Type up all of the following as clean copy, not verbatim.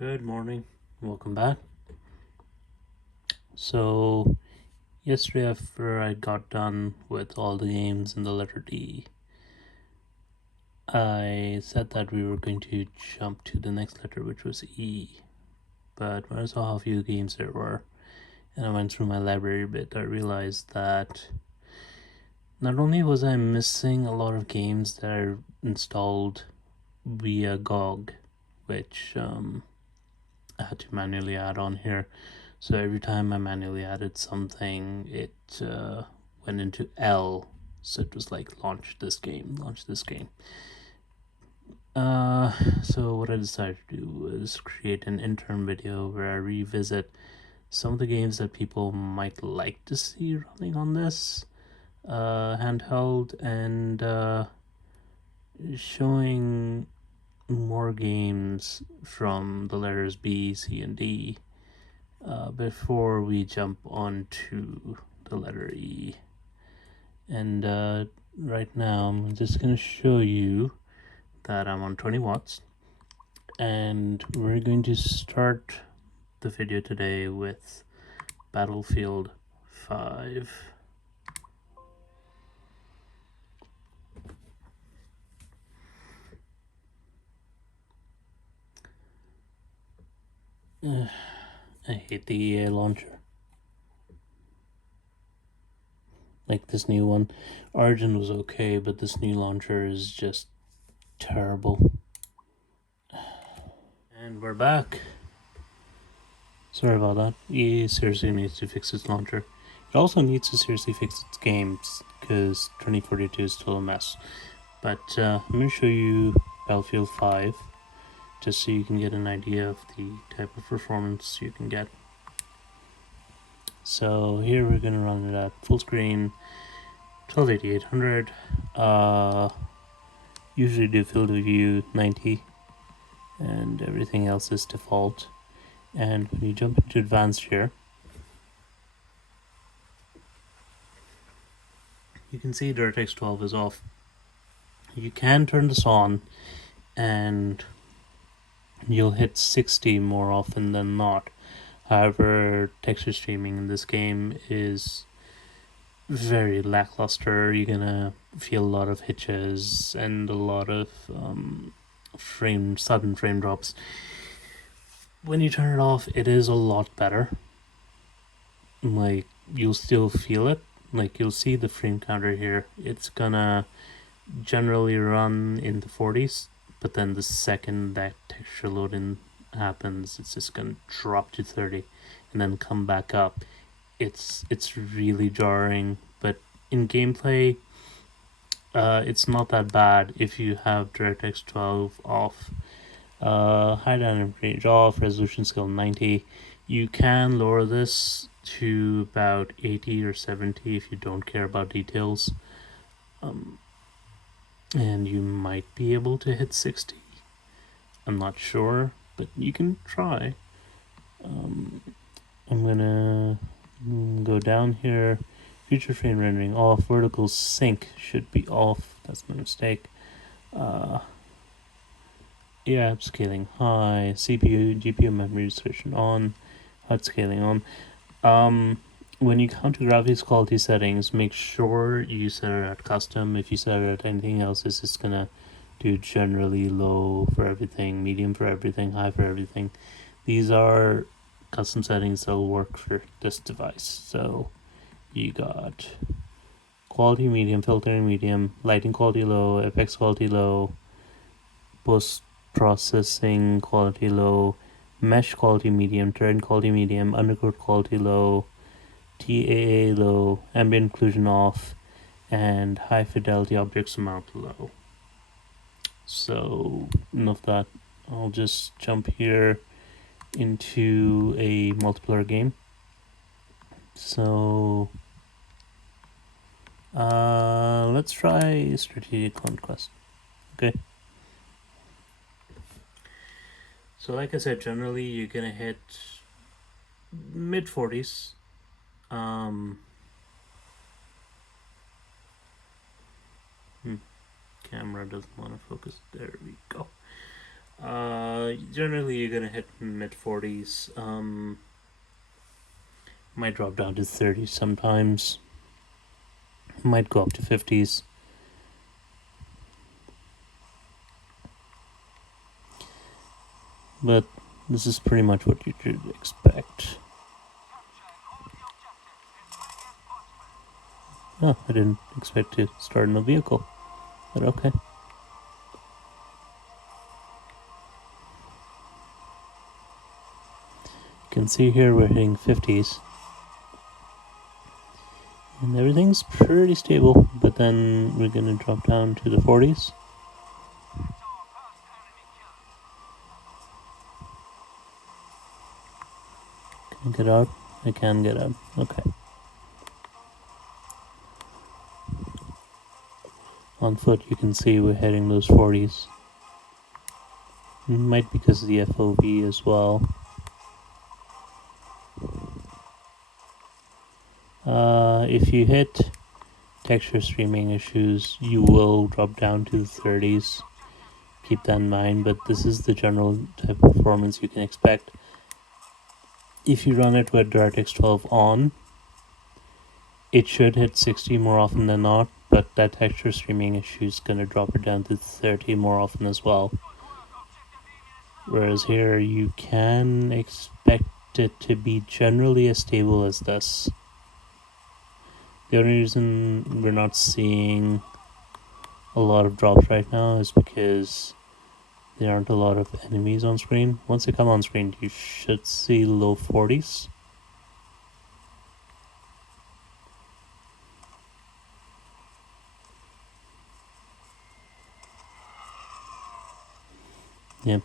Good morning, welcome back. So, yesterday after I got done with all the games in the letter D, I said that we were going to jump to the next letter, which was E. But when I saw how few games there were, and I went through my library a bit, I realized that not only was I missing a lot of games that I installed via GOG, which I had to manually add on here. So every time I manually added something, it went into L. So it was like, launch this game, launch this game. So what I decided to do was create an interim video where I revisit some of the games that people might like to see running on this handheld, and showing more games from the letters B, C, and D before we jump on to the letter E. And right now I'm just going to show you that I'm on 20 watts, and we're going to start the video today with Battlefield 5. I hate the EA launcher. Like this new one. Origin was okay, but this new launcher is just terrible. And we're back. Sorry about that. EA seriously needs to fix its launcher. It also needs to seriously fix its games, because 2042 is still a mess. But I'm going to show you Battlefield 5, just so you can get an idea of the type of performance you can get. So here we're going to run it at full screen, 1280-800. Usually do field of view 90, and everything else is default. And when you jump into advanced here, you can see DirectX 12 is off. You can turn this on and you'll hit 60 more often than not. However, texture streaming in this game is very lackluster. You're gonna feel a lot of hitches and a lot of sudden frame drops. When you turn it off, it is a lot better. Like, you'll still feel it. Like, you'll see the frame counter here. It's gonna generally run in the 40s, but then the second that texture loading happens, it's just gonna drop to 30 and then come back up. It's really jarring, but in gameplay, it's not that bad if you have DirectX 12 off. High dynamic range off, resolution scale 90. You can lower this to about 80 or 70 if you don't care about details. And you might be able to hit 60. I'm not sure, but you can try. I'm gonna go down here. Future frame rendering off. Vertical sync should be off. That's my mistake. Yeah, scaling high. CPU, GPU memory restriction on. HUD scaling on. When you come to graphics quality settings, make sure you set it at custom. If you set it at anything else, it's just gonna do generally low for everything, medium for everything, high for everything. These are custom settings that will work for this device. So you got quality medium, filtering medium, lighting quality low, FX quality low, post processing quality low, mesh quality medium, terrain quality medium, undercoat quality low, TAA low, ambient occlusion off, and high fidelity objects amount low. So enough that. I'll just jump here into a multiplayer game. So let's try Strategic Conquest. Okay. So like I said, generally you're gonna hit mid 40s. Camera doesn't want to focus. There we go. Generally you're gonna hit mid 40s. Might drop down to 30s sometimes. Might go up to 50s. But this is pretty much what you should expect. Oh, I didn't expect to start in a vehicle, but okay. You can see here we're hitting 50s. And everything's pretty stable, but then we're gonna drop down to the 40s. Can I get out? I can get out. Okay. On foot, you can see we're hitting those 40s. Might be because of the FOV as well. If you hit texture streaming issues, you will drop down to the 30s. Keep that in mind, but this is the general type of performance you can expect. If you run it with DirectX 12 on, it should hit 60 more often than not, but that texture streaming issue is going to drop it down to 30 more often as well. Whereas here, you can expect it to be generally as stable as this. The only reason we're not seeing a lot of drops right now is because there aren't a lot of enemies on screen. Once they come on screen, you should see low 40s. Yep.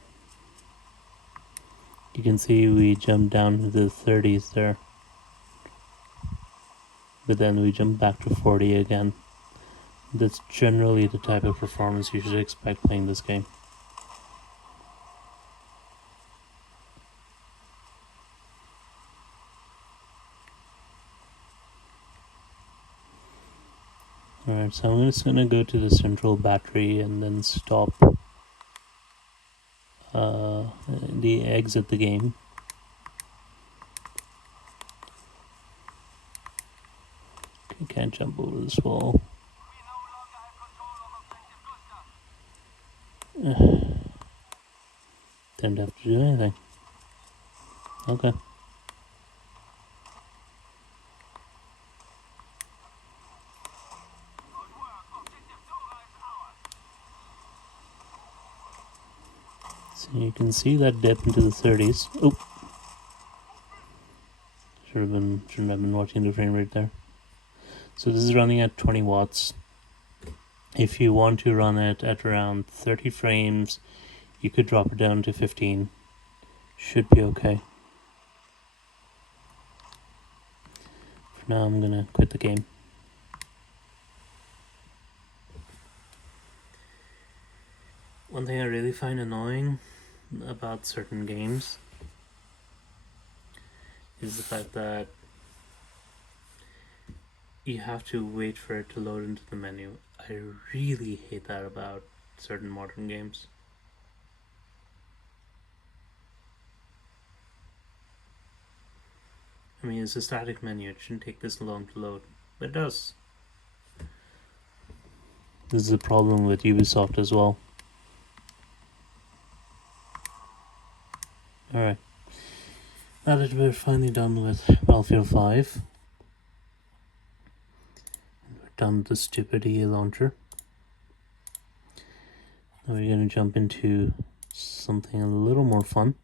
You can see we jumped down to the 30s there. But then we jump back to 40 again. That's generally the type of performance you should expect playing this game. Alright, so I'm just gonna go to the central battery and then stop exit the game. Okay, can't jump over this wall. Didn't have to do anything. Okay. So you can see that dip into the 30s. Oh, shouldn't have been watching the frame rate there. So this is running at 20 watts. If you want to run it at around 30 frames, you could drop it down to 15. Should be okay. For now, I'm gonna quit the game. One thing I really find annoying about certain games is the fact that you have to wait for it to load into the menu. I really hate that about certain modern games. I mean, it's a static menu, it shouldn't take this long to load, but it does. This is a problem with Ubisoft as well. Alright. Now that we're finally done with Battlefield 5, we're done with the stupid EA launcher. Now we're going to jump into something a little more fun.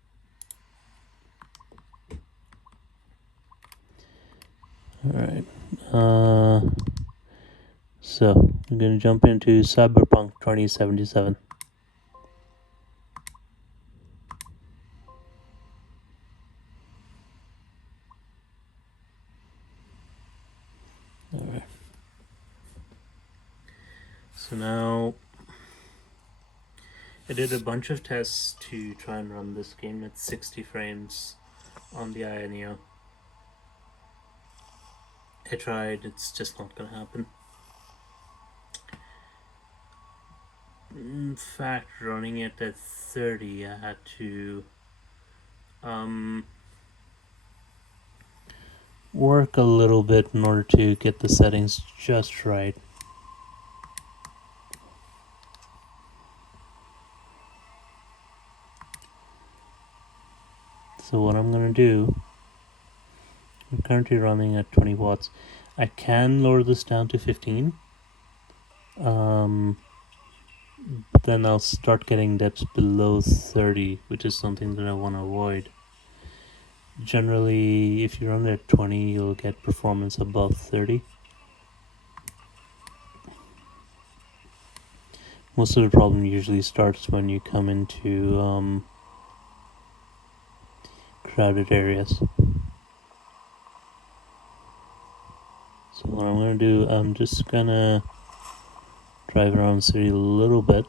Alright. So, we're going to jump into Cyberpunk 2077. Alright. So now, I did a bunch of tests to try and run this game at 60 frames on the AYANEO. I tried, it's just not gonna happen. In fact, running it at 30, I had to work a little bit in order to get the settings just right. So what I'm gonna do, I'm currently running at 20 watts. I can lower this down to 15. But then I'll start getting dips below 30, which is something that I want to avoid. Generally, if you run at 20, you'll get performance above 30. Most of the problem usually starts when you come into crowded areas. So what I'm going to do, I'm just going to drive around the city a little bit.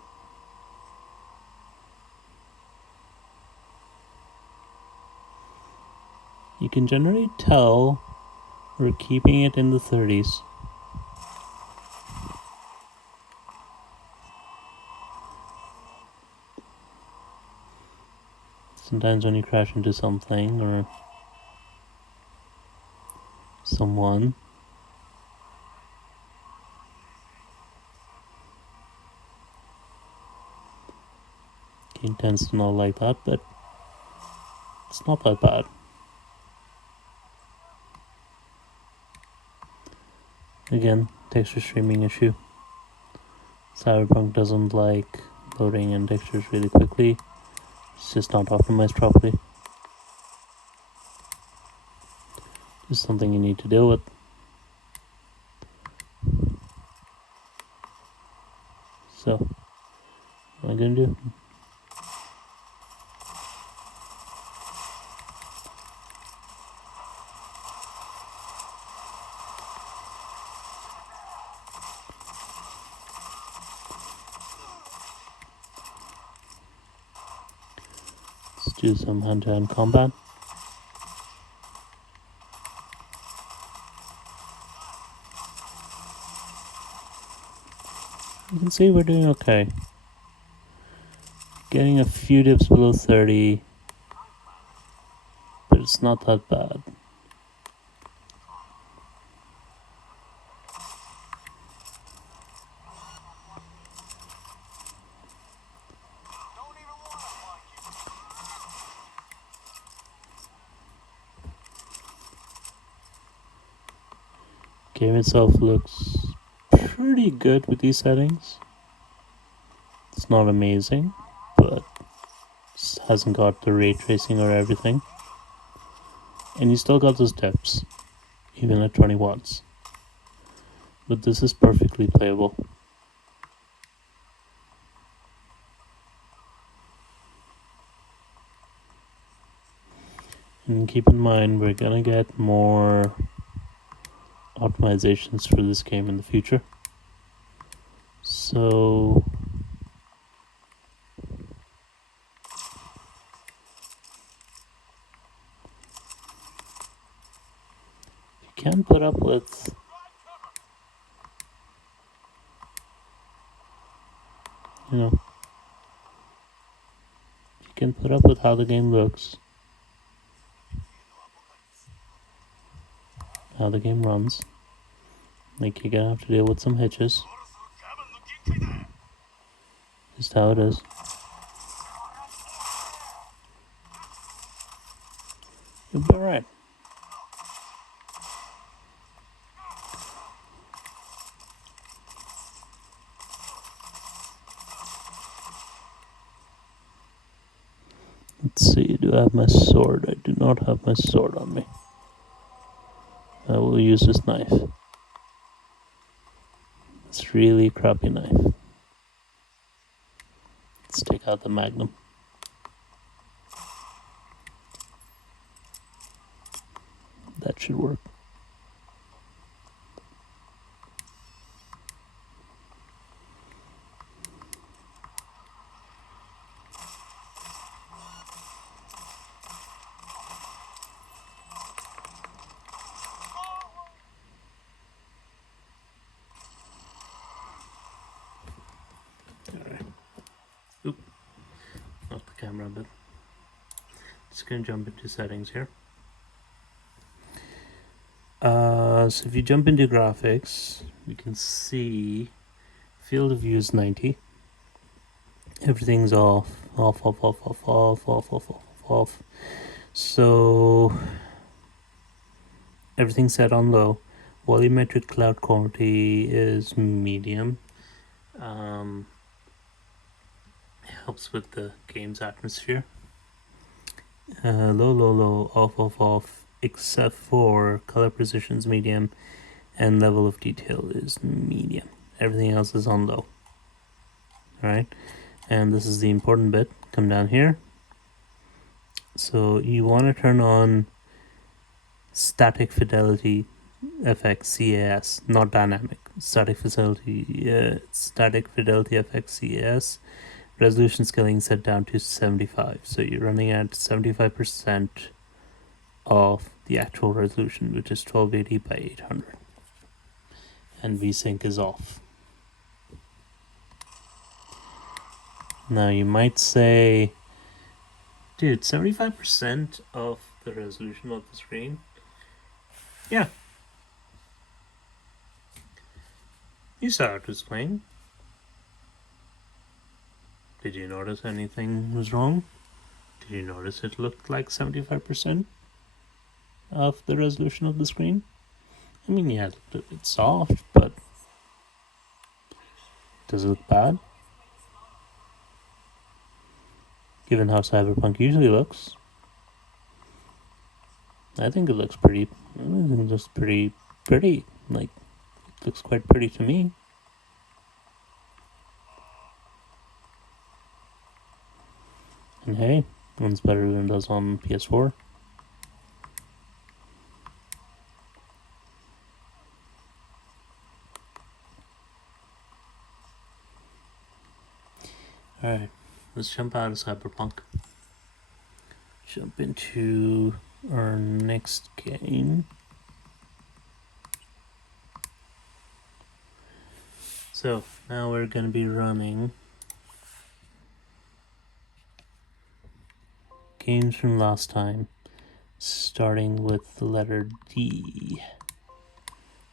You can generally tell we're keeping it in the 30s. Sometimes when you crash into something or someone, game tends to not like that, but it's not that bad. Again, texture streaming issue. Cyberpunk doesn't like loading in textures really quickly. It's just not optimized properly. It's something you need to deal with. So, what am I gonna do? Let's do some hand-to-hand combat. You can see we're doing okay. Getting a few dips below 30, but it's not that bad. Game itself looks pretty good with these settings. It's not amazing, but it hasn't got the ray tracing or everything. And you still got those dips, even at 20 watts. But this is perfectly playable. And keep in mind, we're gonna get more optimizations for this game in the future. So you can put up with you can put up with how the game looks, how the game runs. Like, you're gonna have to deal with some hitches. Just how it is. You'll be alright. Let's see, do I have my sword? I do not have my sword on me. I will use this knife. It's really crappy knife. Let's take out the magnum. That should work. Alright. camera a bit. Just gonna jump into settings here. So if you jump into graphics, you can see field of view is 90. Everything's off. So everything's set on low. Volumetric cloud quality is medium. Helps with the game's atmosphere. Low, off, except for color precision's medium and level of detail is medium. Everything else is on low. Alright, and this is the important bit. Come down here. So you want to turn on static fidelity FX CAS, not dynamic. Static fidelity FX CAS. Resolution scaling set down to 75. So you're running at 75% of the actual resolution, which is 1280 by 800. And VSync is off. Now you might say, dude, 75% of the resolution of the screen? Yeah. You saw how it was playing. Did you notice anything was wrong? Did you notice it looked like 75% of the resolution of the screen? I mean, yeah, it looked a bit soft, but does it look bad? Given how Cyberpunk usually looks, I think it looks pretty. I think it looks pretty. Like, it looks quite pretty to me. And hey, one's better than it does on PS4. Alright, let's jump out of Cyberpunk. Jump into our next game. So, now we're going to be running games from last time, starting with the letter D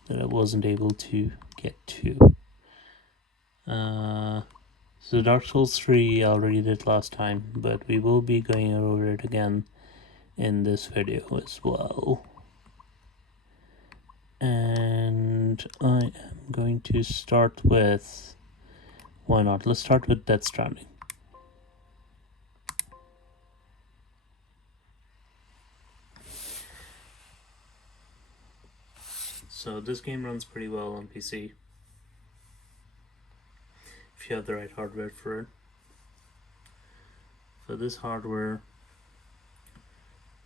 that I wasn't able to get to. So Dark Souls 3 I already did last time, but we will be going over it again in this video as well. And I am going to start with, why not? Let's start with Death Stranding. So this game runs pretty well on PC if you have the right hardware for it. For this hardware,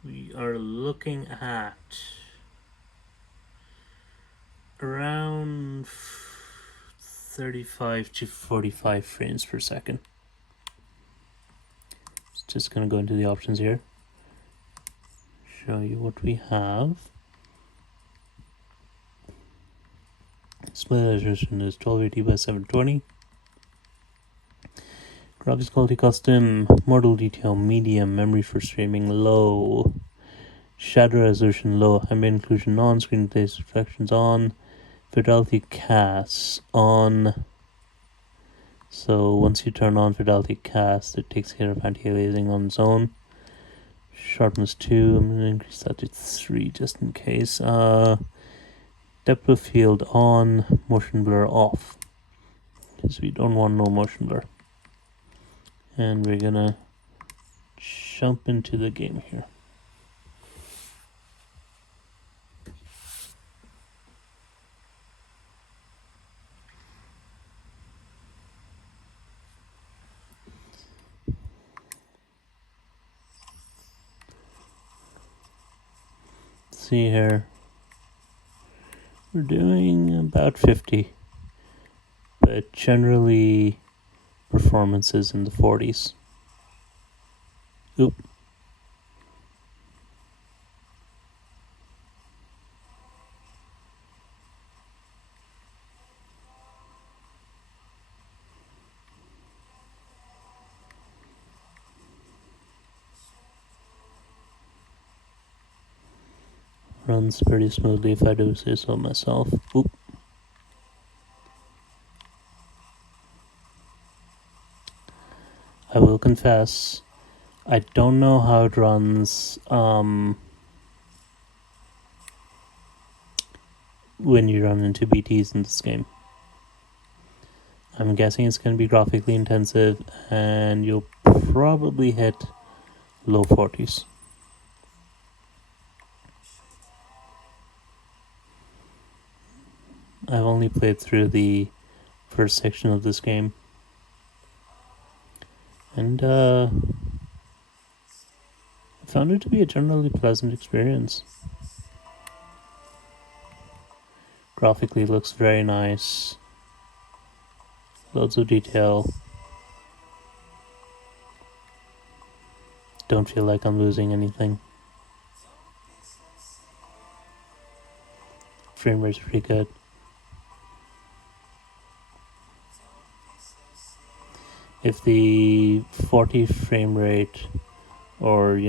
we are looking at around 35 to 45 frames per second. Just gonna go into the options here, show you what we have. Display resolution is 1280 by 720. Graphics quality custom, model detail medium, memory for streaming low, shadow resolution low, ambient occlusion on, screen place reflections on, fidelity CAS on. So once you turn on fidelity CAS, it takes care of anti-aliasing on its own. Sharpness 2, I'm going to increase that to 3 just in case. Depth of field on, motion blur off, because we don't want no motion blur. And we're gonna jump into the game here. See here, we're doing about 50, but generally performance is in the 40s. Oop. Runs pretty smoothly if I do say so myself. Oop. I will confess, I don't know how it runs when you run into BTs in this game. I'm guessing it's going to be graphically intensive and you'll probably hit low 40s. I've only played through the first section of this game, and I found it to be a generally pleasant experience. Graphically looks very nice, loads of detail. Don't feel like I'm losing anything. Frame rate's pretty good. If the 40 frame rate, or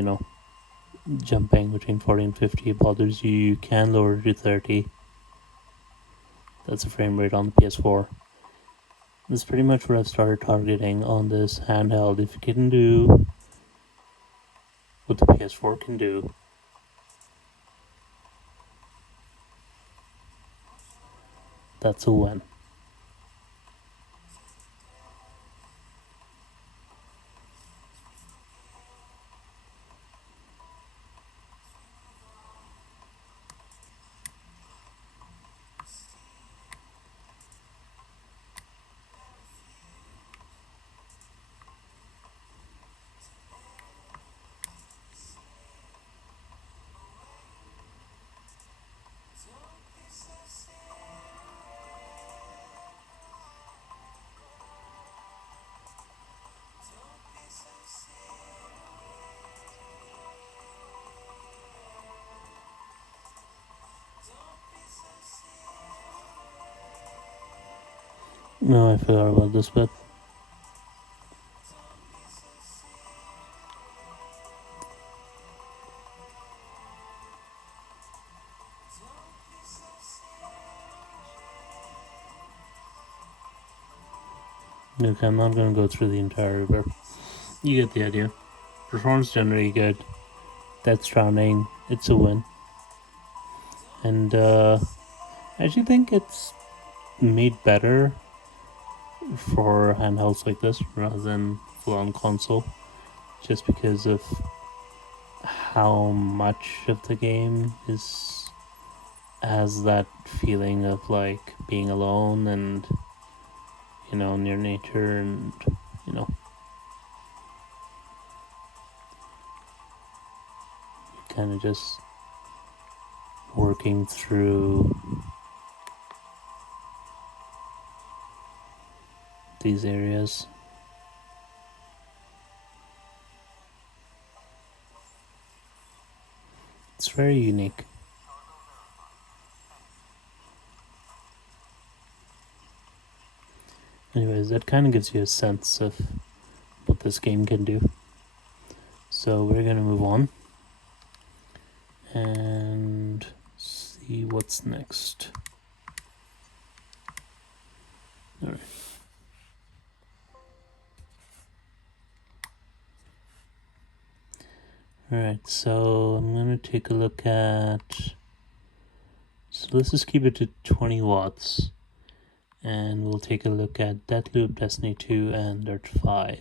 jumping between 40 and 50 bothers you, you can lower it to 30. That's a frame rate on the PS4. That's pretty much what I've started targeting on this handheld. If it can do what the PS4 can do, that's a win. No, I forgot about this bit. Okay, I'm not going to go through the entire river. You get the idea. Performance generally good. That's Stranding. It's a win. And I actually think it's made better for handhelds like this rather than full-on console, just because of how much of the game has that feeling of like being alone and near nature, and kind of just working through these areas. It's very unique. Anyways, that kind of gives you a sense of what this game can do. So we're going to move on and see what's next. Alright. Alright, so I'm going to take a look at... So let's just keep it to 20 watts. And we'll take a look at Deathloop, Destiny 2, and Dirt 5.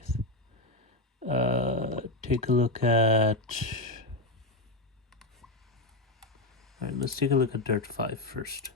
Take a look at... Alright, let's take a look at Dirt 5 first.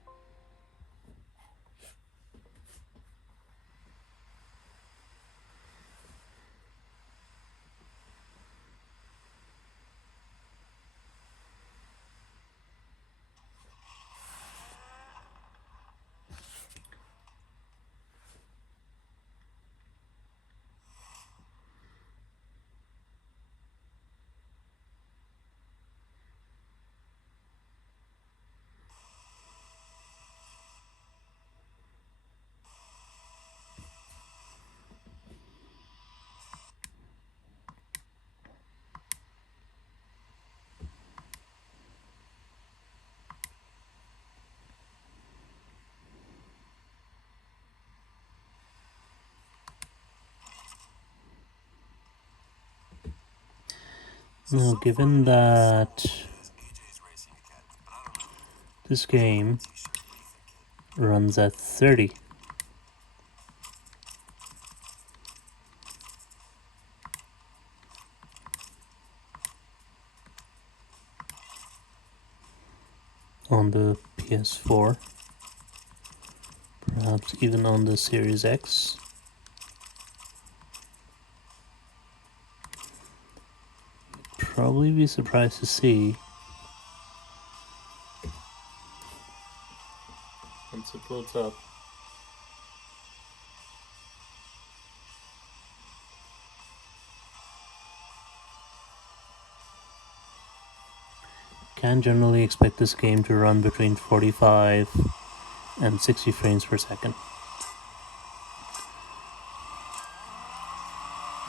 Now, given that this game runs at 30, on the PS4, perhaps even on the Series X, probably be surprised to see once it loads up. Can generally expect this game to run between 45 and 60 frames per second.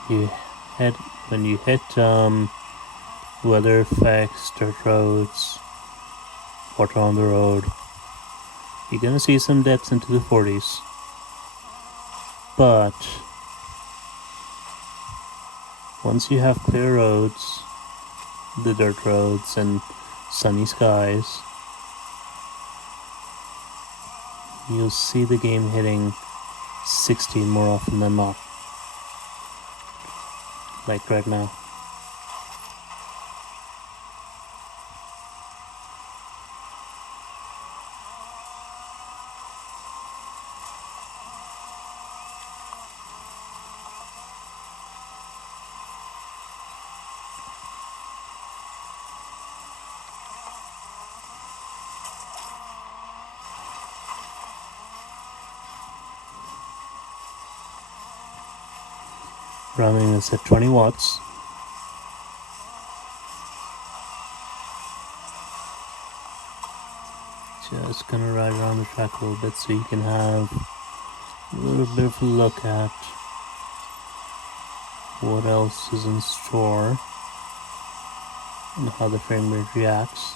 When you hit weather effects, dirt roads, water on the road, you're gonna see some depths into the 40s. But once you have clear roads, the dirt roads, and sunny skies, you'll see the game hitting 60 more often than not. Like right now. Running this at 20 watts. Just gonna ride around the track a little bit so you can have a little bit of a look at what else is in store and how the frame rate reacts.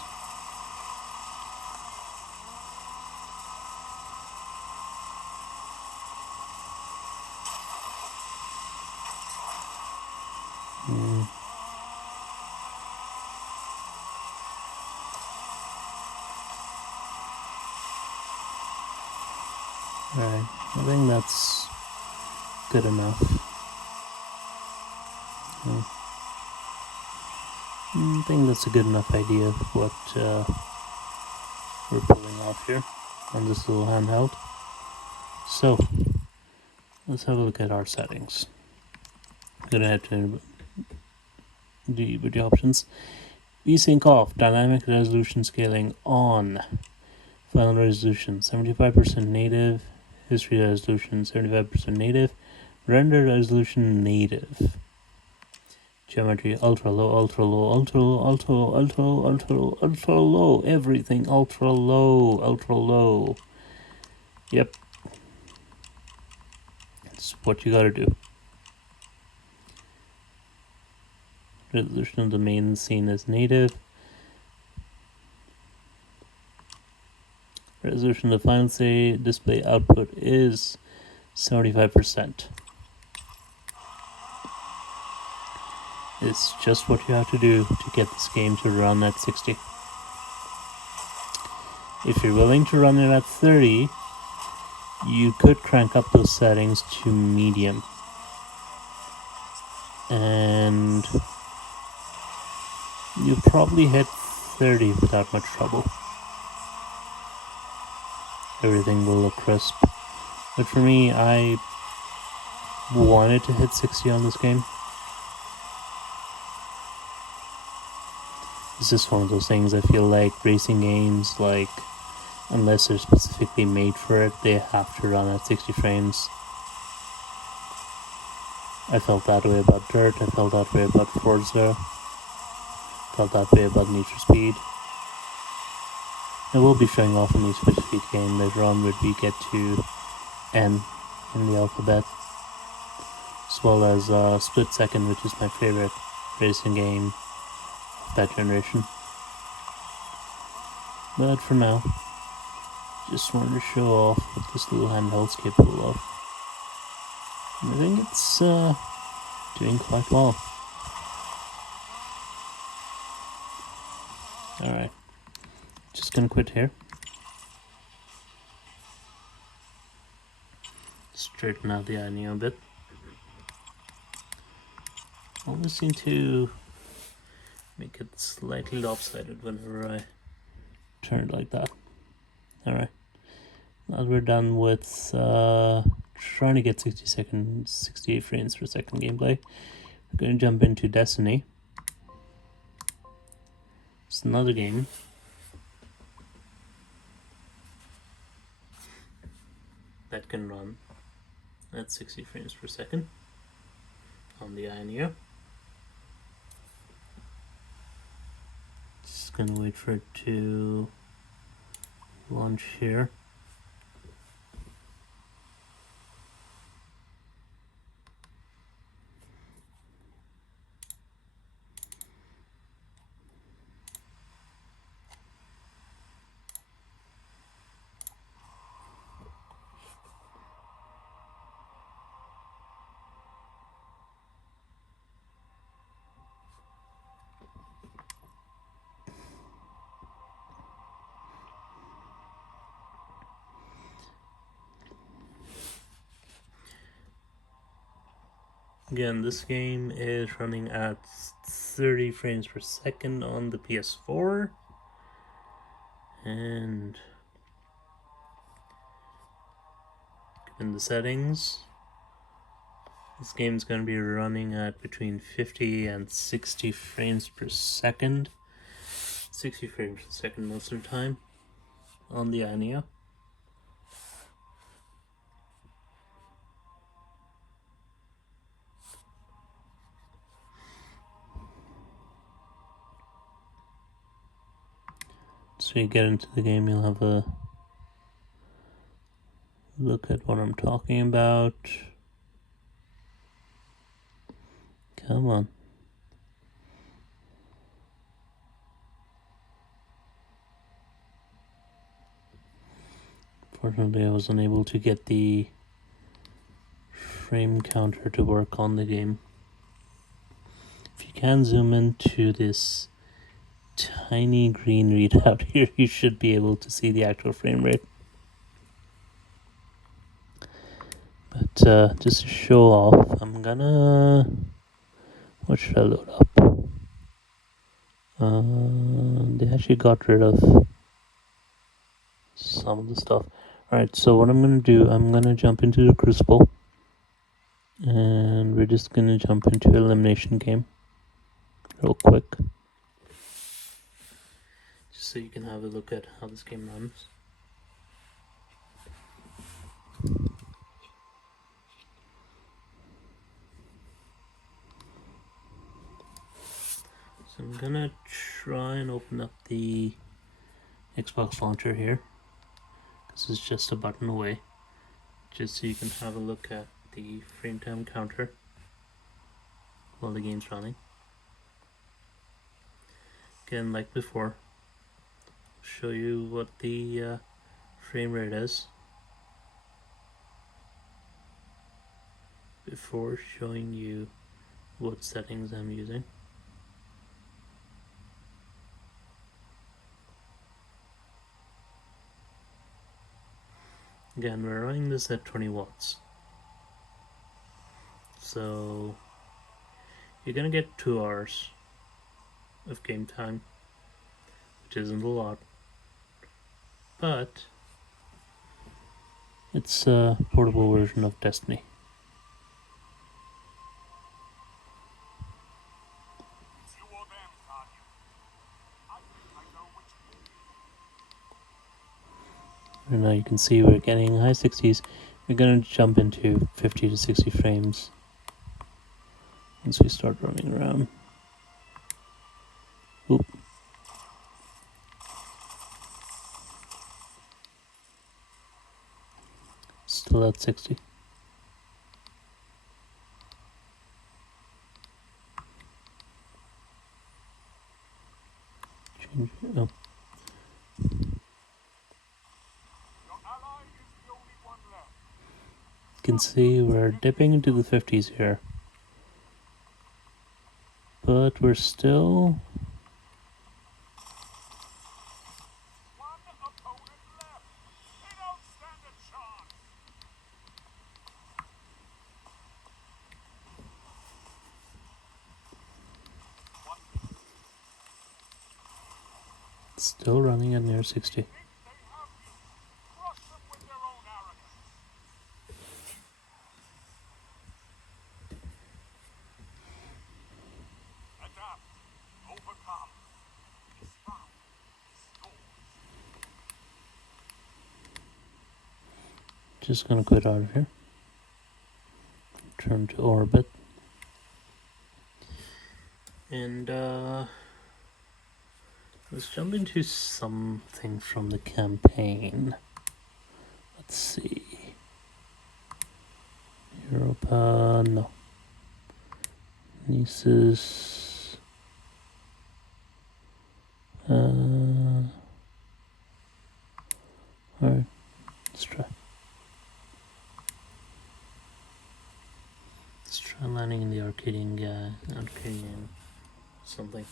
Alright, I think that's good enough. I think that's a good enough idea of what we're pulling off here on this little handheld. So, let's have a look at our settings. I'm gonna head to the options. VSync off, dynamic resolution scaling on, final resolution 75% native, history resolution 75% native, render resolution native, geometry ultra low, ultra low, ultra low, ultra low, ultra low, ultra low, ultra low, everything ultra low, ultra low. Yep, that's what you gotta do. Resolution of the main scene is native. Resolution of the final display output is 75%. It's just what you have to do to get this game to run at 60. If you're willing to run it at 30, you could crank up those settings to medium. And you'll probably hit 30 without much trouble. Everything will look crisp. But for me, I wanted to hit 60 on this game. It's just one of those things. I feel like racing games, like, unless they're specifically made for it, they have to run at 60 frames. I felt that way about Dirt, I felt that way about Forza, felt that way about Need for Speed. I will be showing off a Need for Speed game later on when we get to N in the alphabet, as well as Split Second, which is my favorite racing game of that generation. But for now, just wanted to show off what this little handheld's capable of. And I think it's doing quite well. Alright. Just gonna quit here. Straighten out the AYANEO a bit. Always seem to make it slightly lopsided whenever I turn it like that. Alright. Now we're done with trying to get 68 frames per second gameplay. We're going to jump into Destiny. It's another game. That can run at 60 frames per second on the AYANEO. Just gonna wait for it to launch here. Again, this game is running at 30 frames per second on the PS4, and given the settings, this game is going to be running at between 50 and 60 frames per second. 60 frames per second most of the time on the AYANEO. So you get into the game, you'll have a look at what I'm talking about. Come on. Fortunately, I was unable to get the frame counter to work on the game. If you can zoom into this tiny green readout here, you should be able to see the actual frame rate. But just to show off, I'm gonna... what should I load up? They actually got rid of some of the stuff. Alright, so what I'm gonna do, I'm gonna jump into the Crucible. And we're just gonna jump into Elimination Game real quick. Just so you can have a look at how this game runs. So I'm gonna try and open up the Xbox launcher here. This is just a button away. Just so you can have a look at the frame time counter while the game's running. Again, like before, I'll show you what the frame rate is before showing you what settings I'm using. Again, we're running this at 20 watts. So you're gonna get 2 hours of game time, which isn't a lot, but it's a portable version of Destiny. And now you can see we're getting high 60s. We're going to jump into 50 to 60 frames once we start running around. Oop. Still at 60. Change it. Oh. You can see we're dipping into the 50s here, but we're still Still running at near 60. Just gonna quit out of here. Turn to orbit. And let's jump into something from the campaign. Let's see. Europa, no. Nieces. Alright, let's try. Let's try landing in the Arcadian something.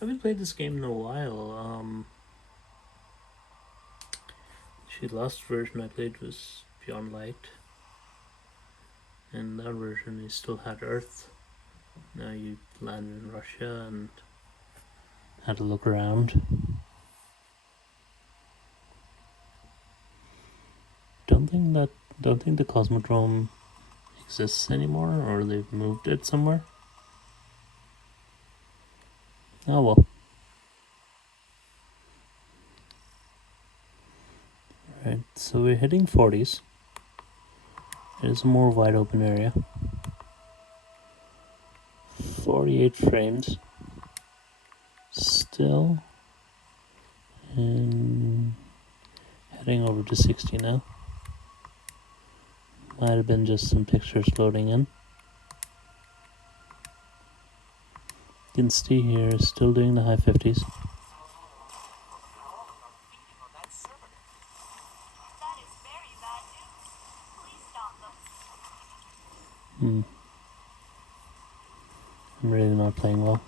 I haven't played this game in a while. The last version I played was Beyond Light, and that version you still had Earth. Now you landed in Russia and had to look around. Don't think the Cosmodrome exists anymore, or they've moved it somewhere. Oh well. Right, so we're hitting 40s. It is a more wide open area. 48 frames. Still. And heading over to 60 now. Might have been just some pictures loading in. You can see here, still doing the high 50s. I'm really not playing well.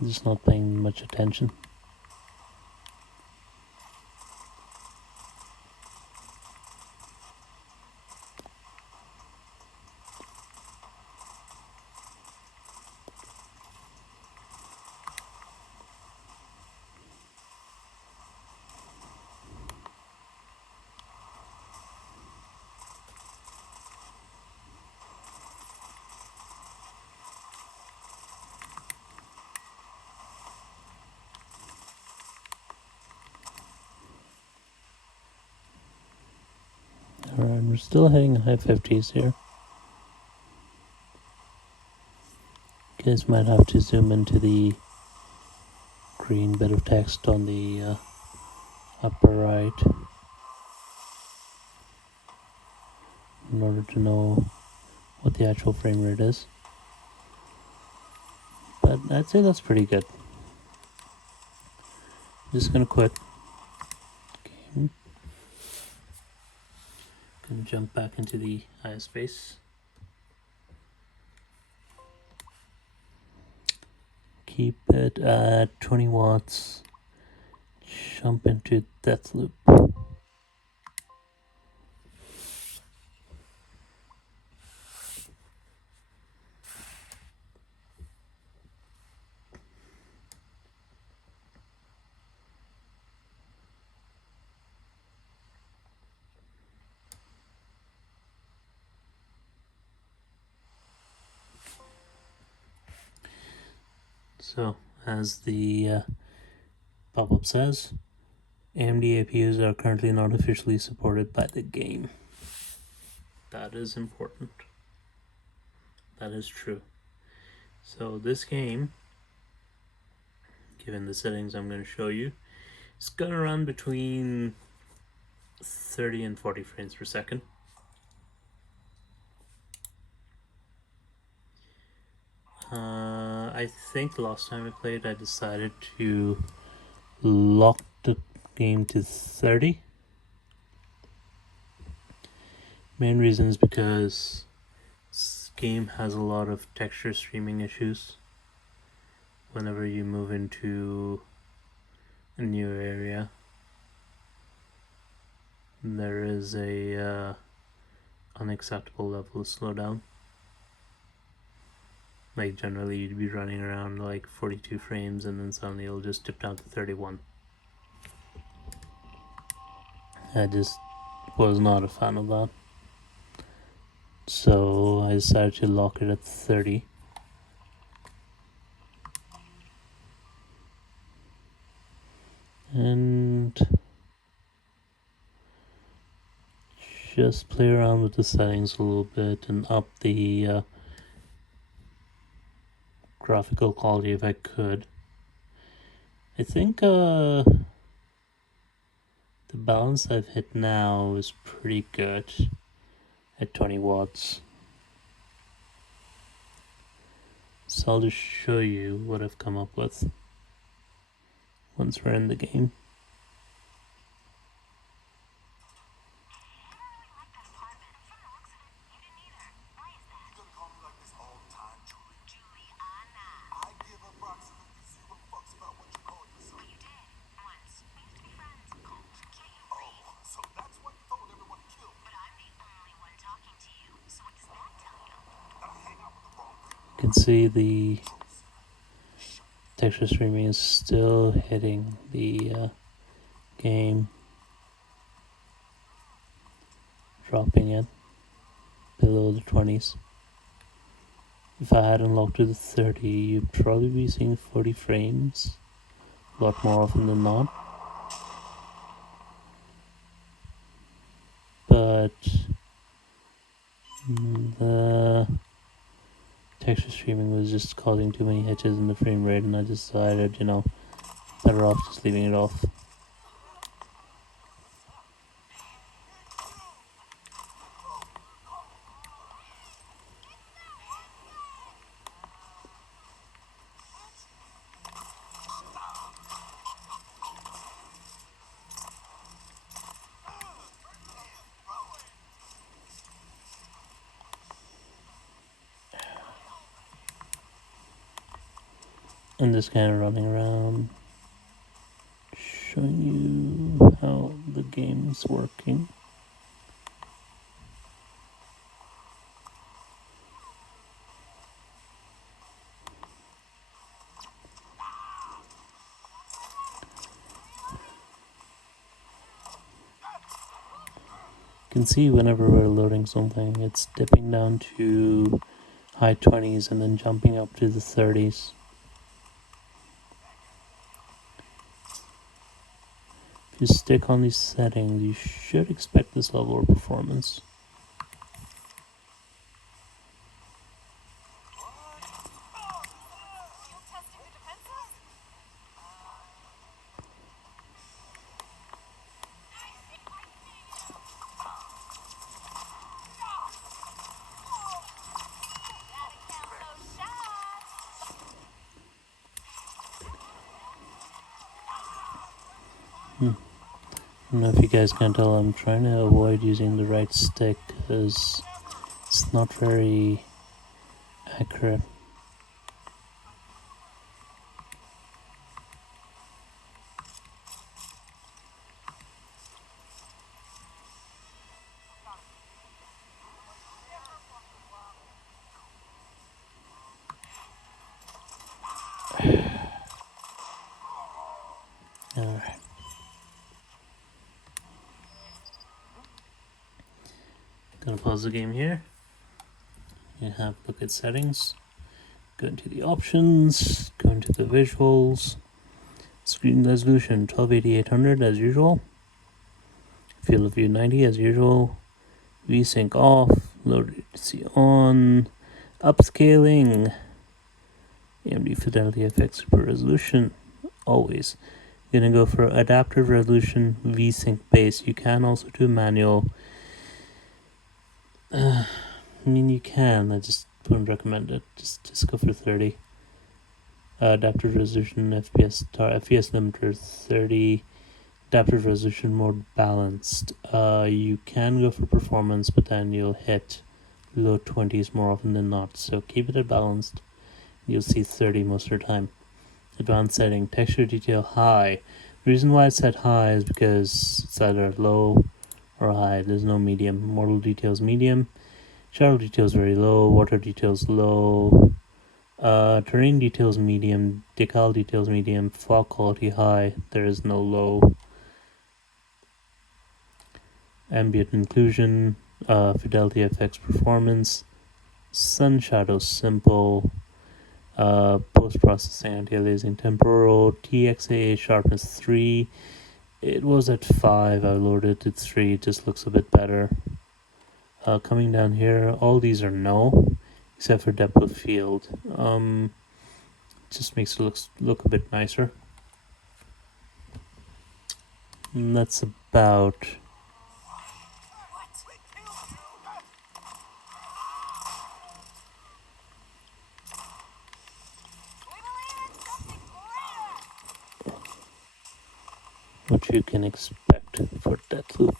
I'm just not paying much attention. Alright, we're still hitting high 50s here. You guys might have to zoom into the green bit of text on the upper right in order to know what the actual frame rate is. But I'd say that's pretty good. I'm just gonna quit. Okay. Gonna jump back into the IS space. Keep it at 20 watts. Jump into Deathloop. So, as the pop-up says, AMD APUs are currently not officially supported by the game. That is important. That is true. So this game, given the settings I'm going to show you, it's going to run between 30 and 40 frames per second. I think the last time I played, I decided to lock the game to 30. Main reason is because this game has a lot of texture streaming issues. Whenever you move into a new area, there is a unacceptable level of slowdown. Like generally you'd be running around like 42 frames and then suddenly it'll just dip down to 31. I just was not a fan of that. So I decided to lock it at 30. And just play around with the settings a little bit and up the graphical quality if I could. I think the balance I've hit now is pretty good at 20 watts. So I'll just show you what I've come up with once we're in the game. You can see the texture streaming is still hitting the game, dropping it below the 20s. If I had unlocked to the 30, you'd probably be seeing 40 frames a lot more often than not. But the texture streaming was just causing too many hitches in the frame rate, and I decided, better off just leaving it off. And just kind of running around, showing you how the game's working. You can see whenever we're loading something, it's dipping down to high 20s and then jumping up to the 30s. If you stick on these settings, you should expect this level of performance. I don't know if you guys can tell, I'm trying to avoid using the right stick because it's not very accurate. Alright. Gonna pause the game here. You have look at settings. Go into the options. Go into the visuals. Screen resolution 1280-800 as usual. Field of view 90 as usual. VSync off. Low latency on. Upscaling. AMD Fidelity FX Super Resolution. Always. You're gonna go for adaptive resolution VSync base. You can also do manual. I mean, you can. I just wouldn't recommend it. Just go for 30. Adaptive resolution FPS limiter 30. Adaptive resolution mode balanced. You can go for performance, but then you'll hit low 20s more often than not. So keep it at balanced. You'll see 30 most of the time. Advanced setting, texture detail high. The reason why it's set high is because it's either low or high. There's no medium. Model details medium. Shadow details very low. Water details low. Terrain details medium, decal details medium, fog quality high, there is no low. Ambient inclusion, fidelity FX performance, sun shadow simple, post-processing anti-aliasing temporal, TXAA sharpness 3. It was at 5, I lowered it to 3, it just looks a bit better. Coming down here, all these are no, except for depth of field. Just makes it look a bit nicer. And that's about... what you can expect for Deathloop.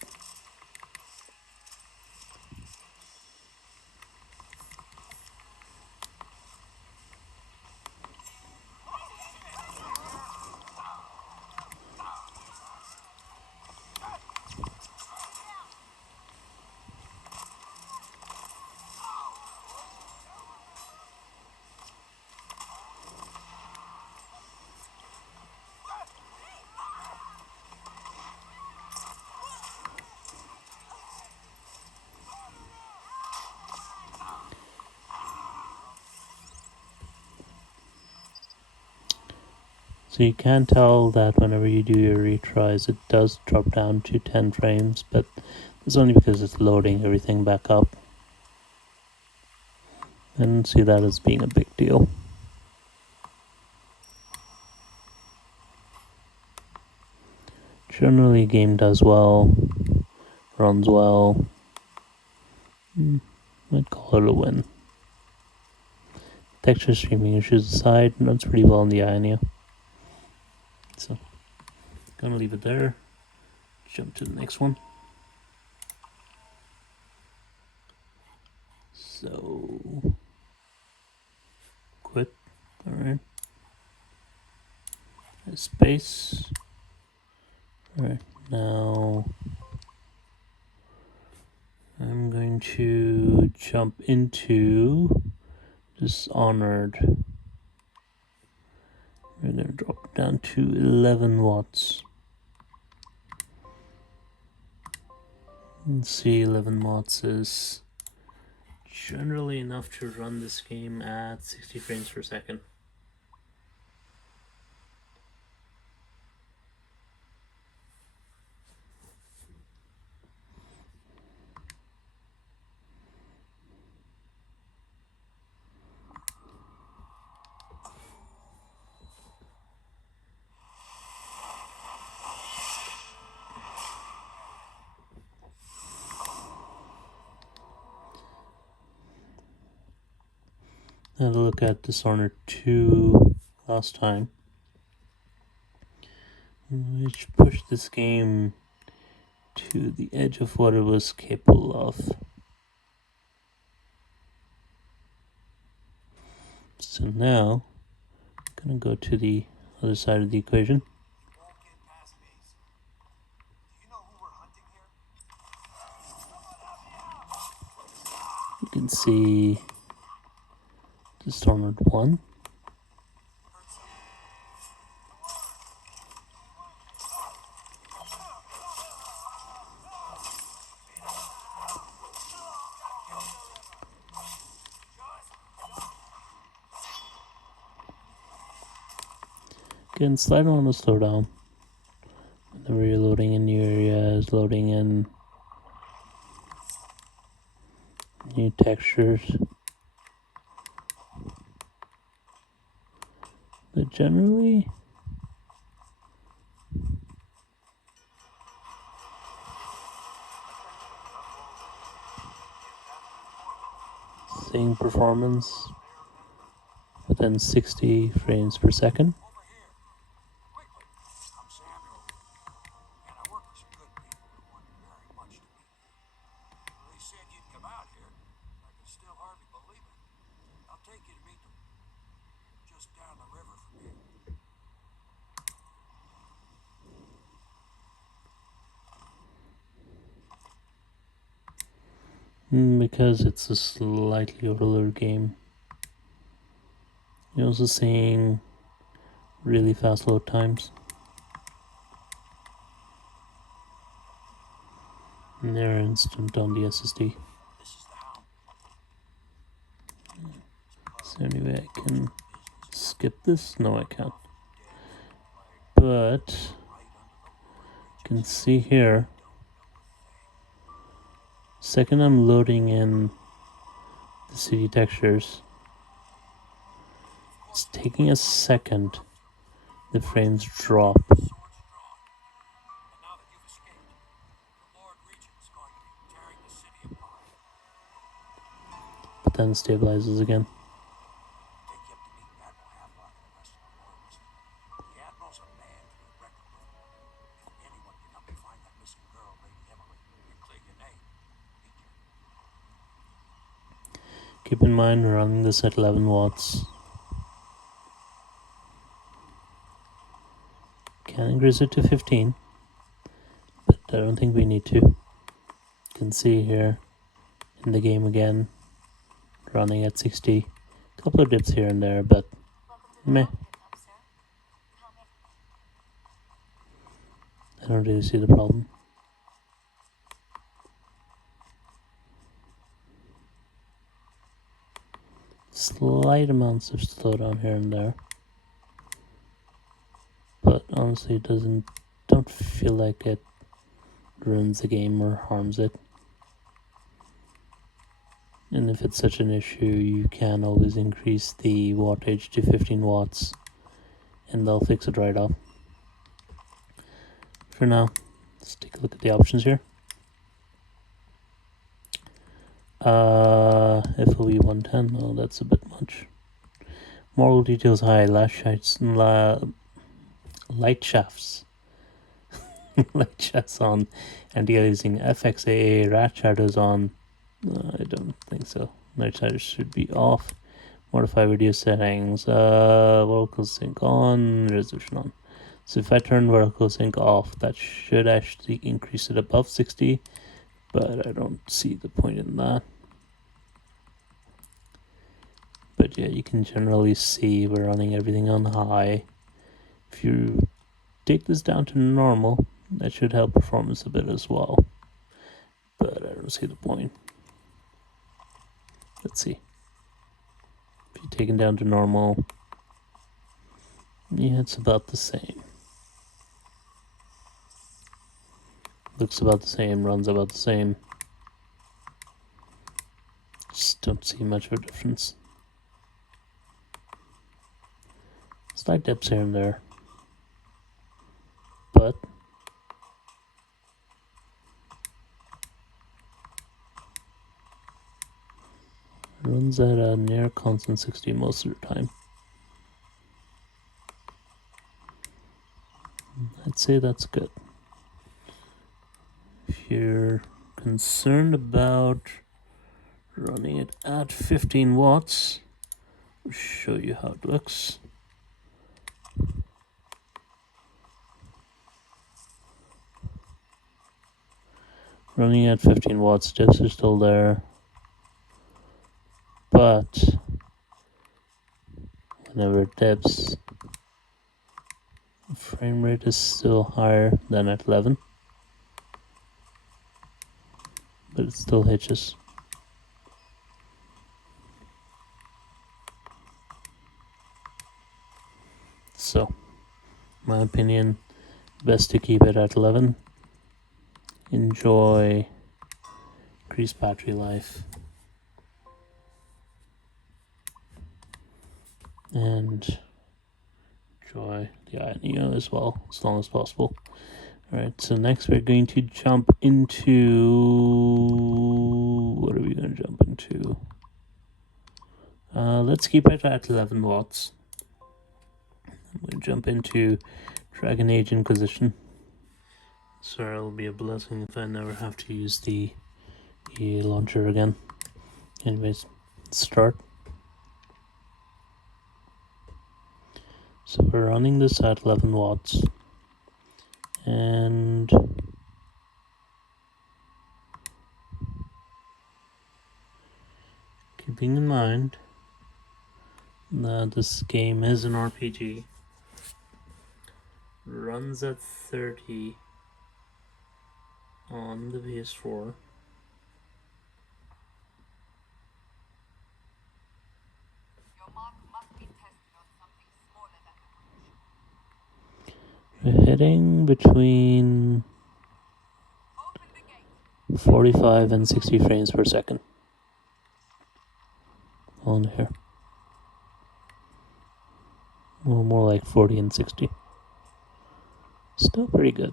So you can tell that whenever you do your retries, it does drop down to 10 frames, but it's only because it's loading everything back up. And see that as being a big deal. Generally, game does well, runs well. I'd call it a win. Texture streaming issues aside, runs pretty well on the AYANEO. So, gonna leave it there. Jump to the next one. So, quit. Alright. Space. Alright, now I'm going to jump into Dishonored. We're going to drop down to 11 watts. Let's see, 11 watts is generally enough to run this game at 60 frames per second. Had a look at Dishonored 2 last time, which pushed this game to the edge of what it was capable of. So now, I'm gonna go to the other side of the equation. You can see Dishonored 1. Again, slide on to slow down. Whenever you're loading in new areas, loading in new textures. But generally, same performance within 60 frames per second. Because it's a slightly older game, You're also seeing really fast load times. And they're instant on the SSD. Is there any way I can skip this? No, I can't. But you can see here, second I'm loading in the city textures, it's taking a second, the frames drop. But then stabilizes again. Keep in mind we're running this at 11 watts. Can increase it to 15, but I don't think we need to. You can see here in the game again, running at 60. A couple of dips here and there, but meh. I don't really see the problem. Slight amounts of slowdown here and there, but honestly, don't feel like it ruins the game or harms it. And if it's such an issue, you can always increase the wattage to 15 watts, and they'll fix it right off. For now, let's take a look at the options here. FOV 110, oh, that's a bit much. Moral details high, light shafts, light shafts on, anti-aliasing, FXAA, rat shadows on. I don't think so. Light shadows should be off. Modify video settings, vertical sync on, resolution on. So if I turn vertical sync off, that should actually increase it above 60, but I don't see the point in that. But yeah, you can generally see we're running everything on high. If you take this down to normal, that should help performance a bit as well. But I don't see the point. Let's see. If you take it down to normal, yeah, it's about the same. Looks about the same, runs about the same. Just don't see much of a difference. Slight dips here and there, but runs at a near constant 60 most of the time. I'd say that's good. If you're concerned about running it at 15 watts, I'll show you how it looks. Running at 15 watts, dips are still there, but whenever it dips, the frame rate is still higher than at 11, but it still hitches. So, my opinion, best to keep it at 11. Enjoy increased battery life and enjoy the AYANEO as well, as long as possible. Alright, so next we're going to jump into... what are we going to jump into? Let's keep it at 11 watts. I'm going to jump into Dragon Age Inquisition. Sorry, it'll be a blessing if I never have to use the launcher again. Anyways, start. So we're running this at 11 watts. And keeping in mind This game is an RPG. Runs at 30 on the PS4. We're hitting between 45 and 60 frames per second on here. Well, more like 40 and 60. Still pretty good.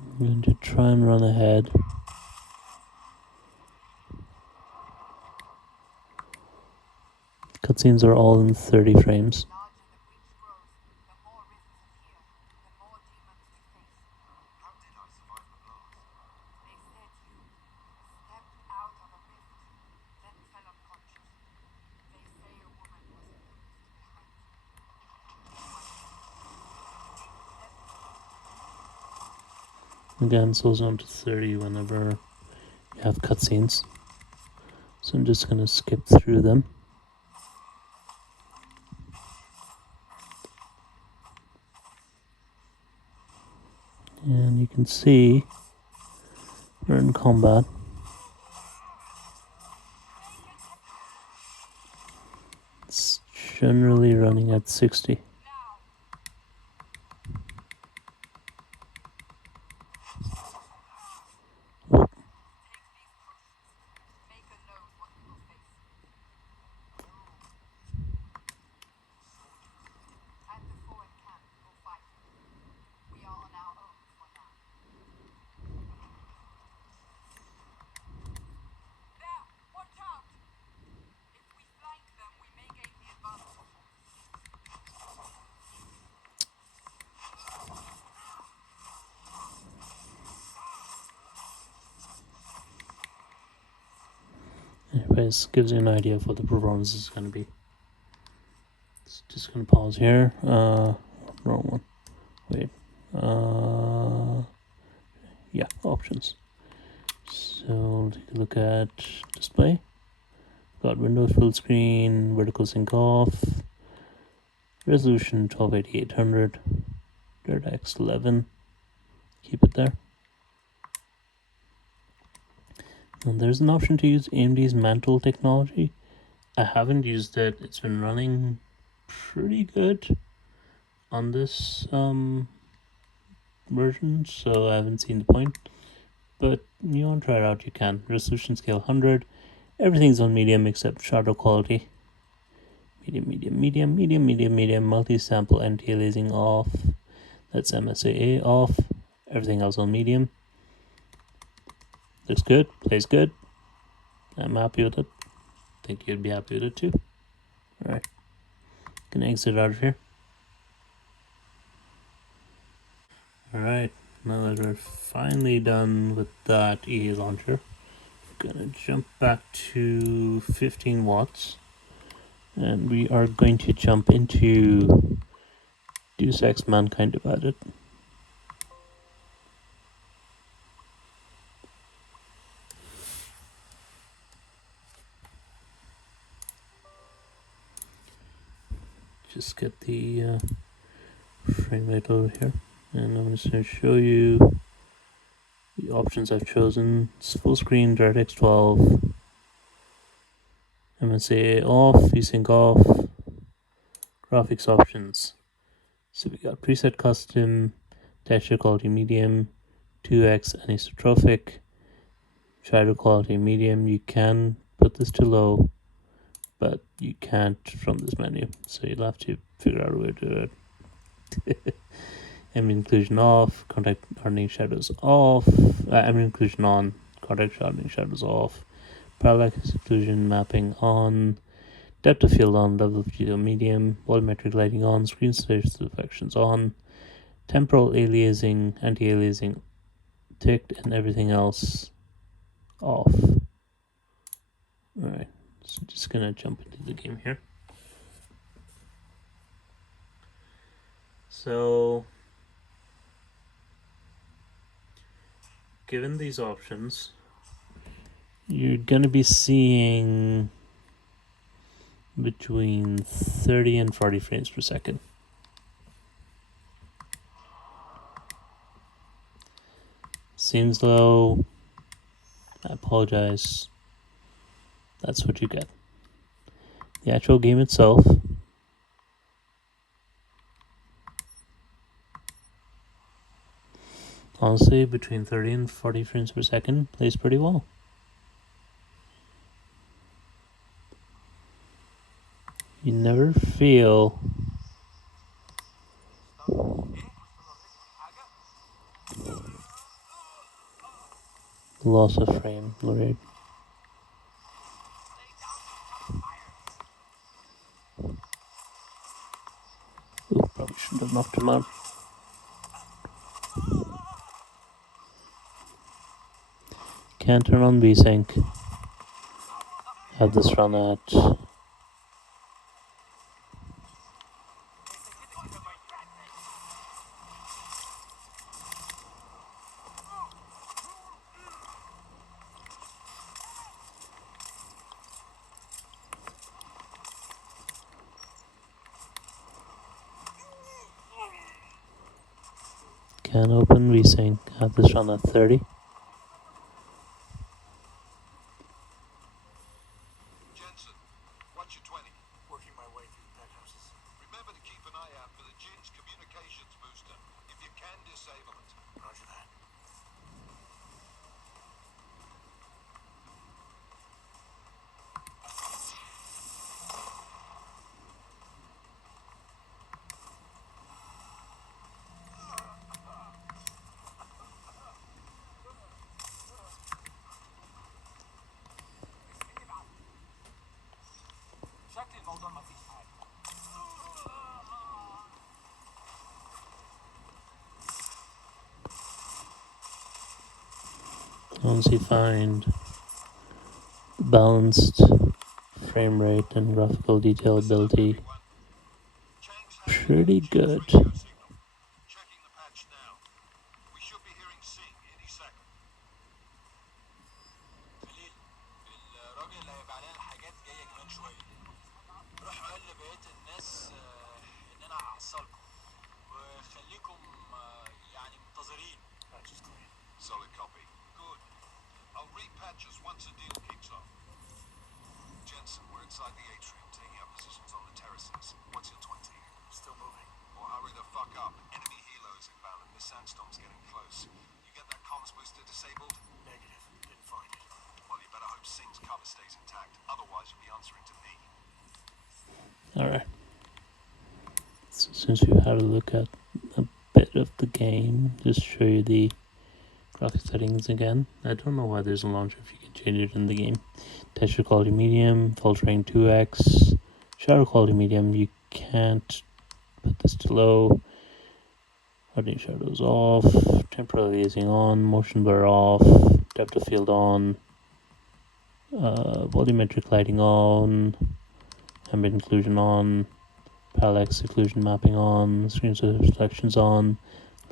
I'm going to try and run ahead. Cutscenes are all in 30 frames. Again, so it's on to 30 whenever you have cutscenes. So I'm just going to skip through them. And you can see we're in combat. It's generally running at 60. Oh. Anyways, gives you an idea of what the performance is going to be. It's just going to pause here. Wrong one. Wait. Yeah, options. So take a look at display. Got Windows full screen, vertical sync off, resolution 1280-800, DirectX 11. Keep it there. And there's an option to use AMD's Mantle technology. I haven't used it. It's been running pretty good on this version, so I haven't seen the point. But you want to try it out, you can. Resolution scale 100. Everything's on medium except shadow quality. Medium. Multi-sample anti-aliasing off. That's MSAA off. Everything else on medium. Looks good, plays good. I'm happy with it. Think you'd be happy with it too. Alright. Gonna exit out of here. Alright, now that we're finally done with that EA launcher, we're gonna jump back to 15 watts. And we are going to jump into Deus Ex Mankind Divided. Just get the frame rate over here, and I'm just going to show you the options I've chosen. It's full screen, DirectX 12, MSA off, VSync off, graphics options. So we got preset custom, texture quality medium, 2x anisotropic, shadow quality medium. You can put this to low, but you can't from this menu, so you'll have to figure out a way to do it. Ambient inclusion off, contact hardening shadows off, ambient inclusion on, contact hardening shadows off, parallax exclusion mapping on, depth of field on, level of field medium, volumetric lighting on, screen space affections on, temporal aliasing, anti-aliasing ticked, and everything else off. Alright, so just gonna jump into the game here. So given these options, you're gonna be seeing between 30 and 40 frames per second. Seems low. I apologize. That's what you get. The actual game itself, honestly, between 30 and 40 frames per second plays pretty well. You never feel loss of frame rate. Ooh, probably shouldn't have knocked him out. Can't turn on VSync. Have this run at can open VSync. Have this run at 30. Watch your 20. Working my way through the penthouses. Remember to keep an eye out for the Jin's communications booster. If you can, disable it. Roger that. شكل الموضوع ما فيش حاجة. Once you find balanced frame rate and graphical detailability, pretty good. Checking the patch now. We should be hearing Sing any second. خليل الراجل اللي هيبقى علينا الحاجات جايه كمان شويه. روح قال لبقيه الناس ان انا هحصلكم وخليكم يعني منتظرين. Solid copy. Good. I'll repatch us once the deal kicks off. Jensen, we're inside the atrium, taking up positions on the terraces. What's your 20? Still moving. Well, hurry the fuck up. Enemy helos inbound and this sandstorm's getting close. You get that comms booster disabled? Negative. Didn't find it. Well, you better hope Sing's cover stays intact. Otherwise, you'll be answering to me. Alright. Since we've had a look at a bit of the game, just show you the graphic settings again. I don't know why there's a launcher if you can change it in the game. Texture quality medium, filtering 2x, shadow quality medium. You can't put this to low. Hardening shadows off, temporal aliasing on, motion blur off, depth of field on, volumetric lighting on, ambient occlusion on, parallax occlusion mapping on, screen selections on,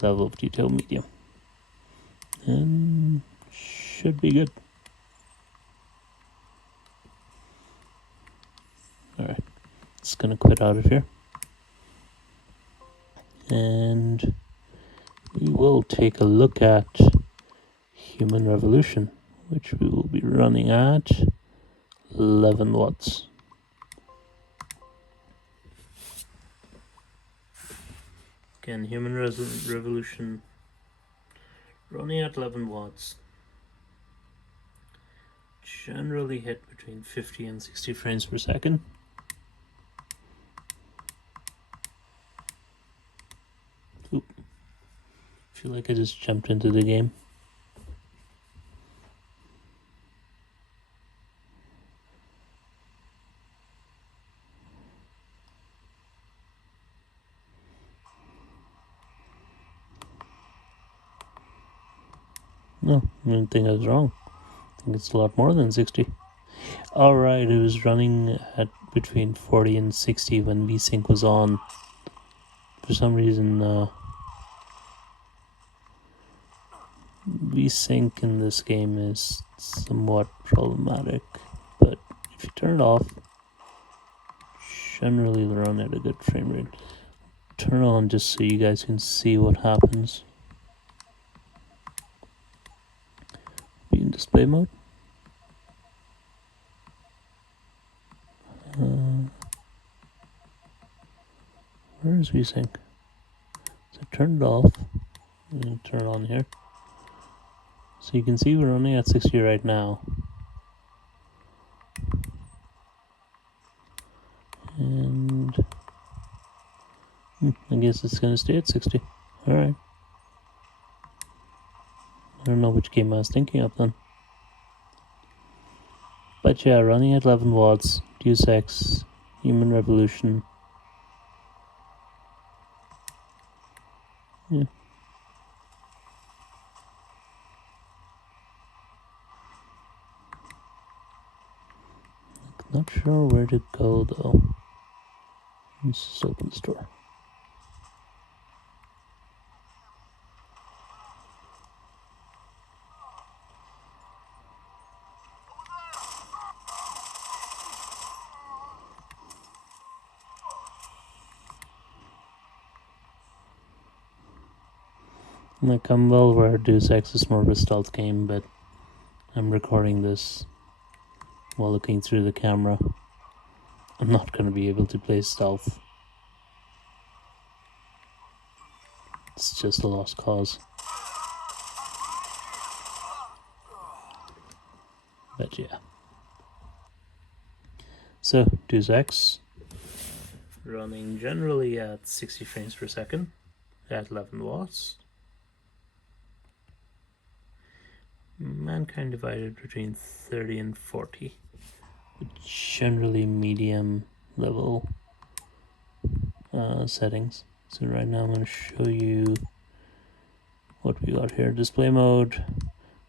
level of detail medium. And should be good. Alright, just gonna quit out of here. And we will take a look at Human Revolution, which we will be running at 11 watts. Again, Human Revolution running at 11 watts. Generally hit between 50 and 60 frames per second. Oop. Feel like I just jumped into the game. No, I didn't think I was wrong. I think it's a lot more than 60. Alright, it was running at between 40 and 60 when VSync was on. For some reason, VSync in this game is somewhat problematic, but if you turn it off, generally they run at a good frame rate. Turn it on just so you guys can see what happens. Be in display mode. Where is VSync? So turn it off and turn it on here. So you can see we're running at 60 right now. And I guess it's gonna stay at 60. Alright. I don't know which game I was thinking of then. But yeah, running at 11 watts, Deus Ex, Human Revolution. Yeah. Not sure where to go though. Let's just open the store. Like, I'm well aware Deus Ex is more of a stealth game, but I'm recording this while looking through the camera. I'm not going to be able to play stealth. It's just a lost cause. But yeah. So, Deus Ex, running generally at 60 frames per second at 11 watts. Mankind divided between 30 and 40. Generally medium level settings. So right now I'm going to show you what we got here. Display mode,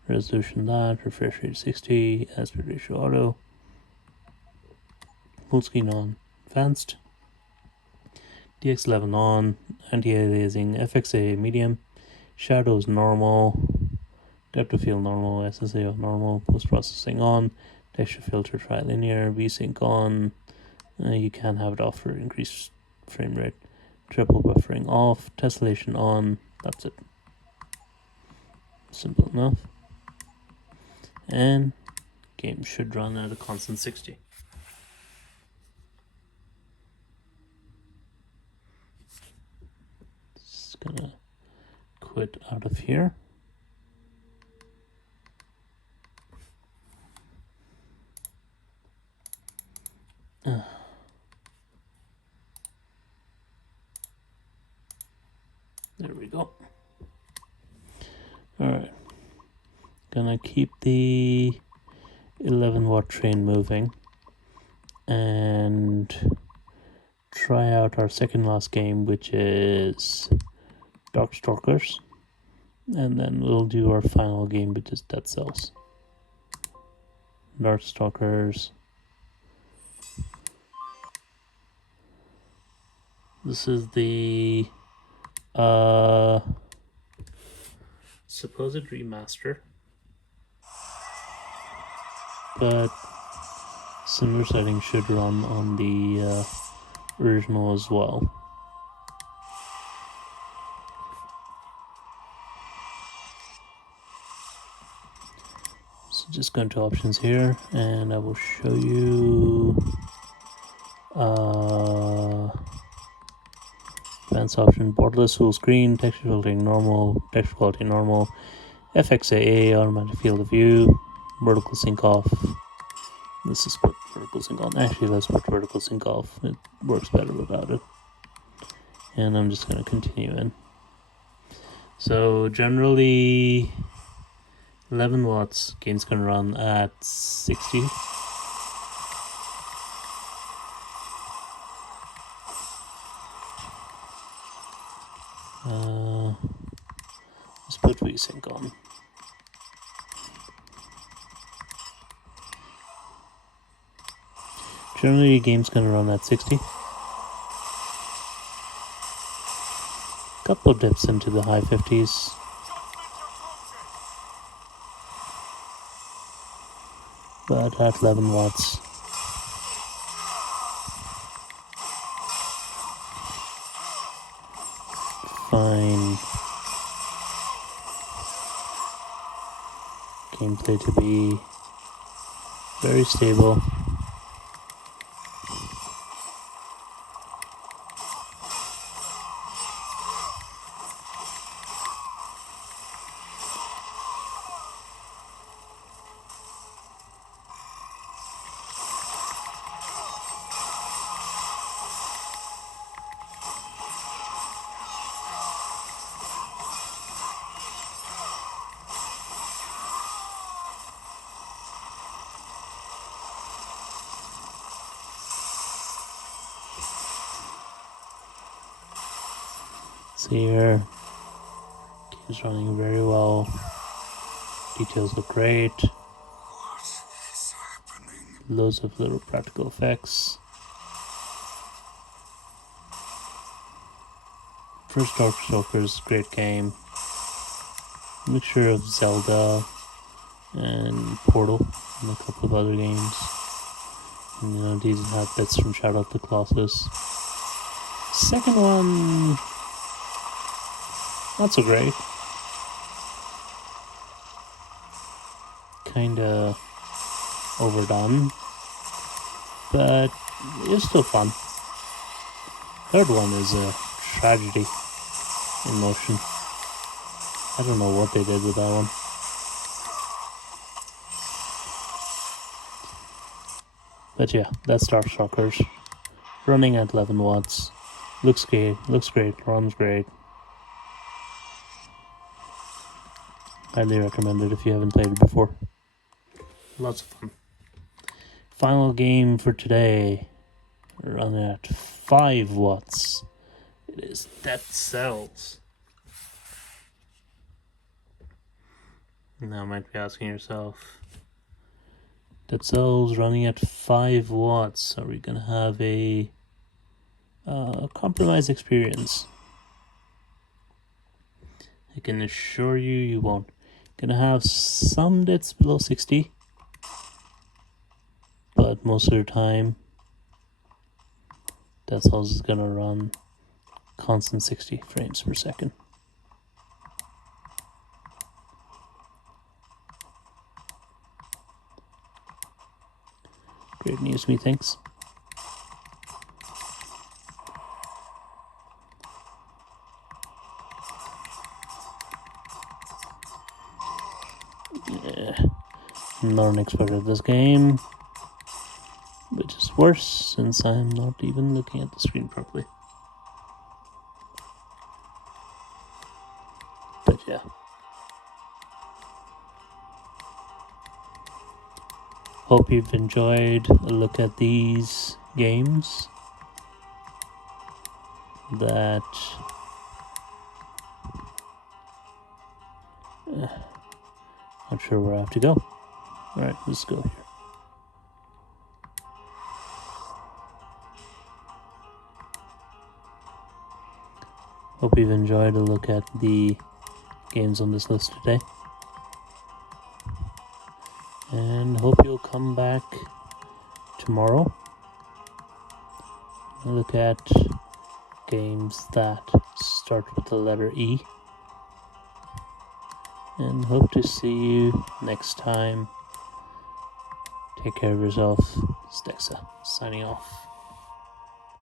resolution that, refresh rate 60, aspect ratio auto, full screen on, advanced, DX11 on, anti-aliasing, FXA medium, shadows normal, depth of field normal, SSA on normal, post-processing on, texture filter trilinear, VSync on. You can have it off for increased frame rate. Triple buffering off, tessellation on. That's it. Simple enough. And game should run at a constant 60. Just gonna quit out of here. There we go. Alright. Gonna keep the 11 watt train moving and try out our second last game, which is Darkstalkers, and then we'll do our final game, which is Dead Cells. Darkstalkers. This is the supposed remaster, but similar settings should run on the original as well. So just go into options here and I will show you advanced option, borderless full screen, texture filtering normal, texture quality normal, FXAA automatic field of view, vertical sync off. This is put vertical sync on. Actually, let's put vertical sync off. It works better without it. And I'm just going to continue in. So generally 11 watts, game's going to run at 60. Let's put VSync on. Generally, your game's gonna run at 60. Couple dips into the high 50s. but at 11 watts. Fine. Gameplay to be very stable. See here, game's running very well. Details look great. What is happening? Loads of little practical effects. First Darkstalkers, great game. Mixture of Zelda and Portal and a couple of other games. And, you know, decent had bits from Shadow of the Colossus. Second one, not so great. Kinda overdone, but it's still fun. Third one is a tragedy in motion. I don't know what they did with that one. But yeah, that's Darkstalkers. Running at 11 watts. Looks great, runs great. Highly recommend it if you haven't played it before. Lots of fun. Final game for today. Running at 5 watts. It is Dead Cells. Now you might be asking yourself, Dead Cells running at 5 watts. Are we gonna have a compromise experience? I can assure you, you won't. Gonna have some bits below 60, but most of the time, Dead Cells is gonna run constant 60 frames per second. Great news, methinks. I'm not an expert at this game, which is worse since I'm not even looking at the screen properly. But yeah. Hope you've enjoyed a look at these games that not sure where I have to go. Alright, let's go here. Hope you've enjoyed a look at the games on this list today. And hope you'll come back tomorrow and look at games that start with the letter E. And hope to see you next time. Take care of yourself. Stexa, signing off.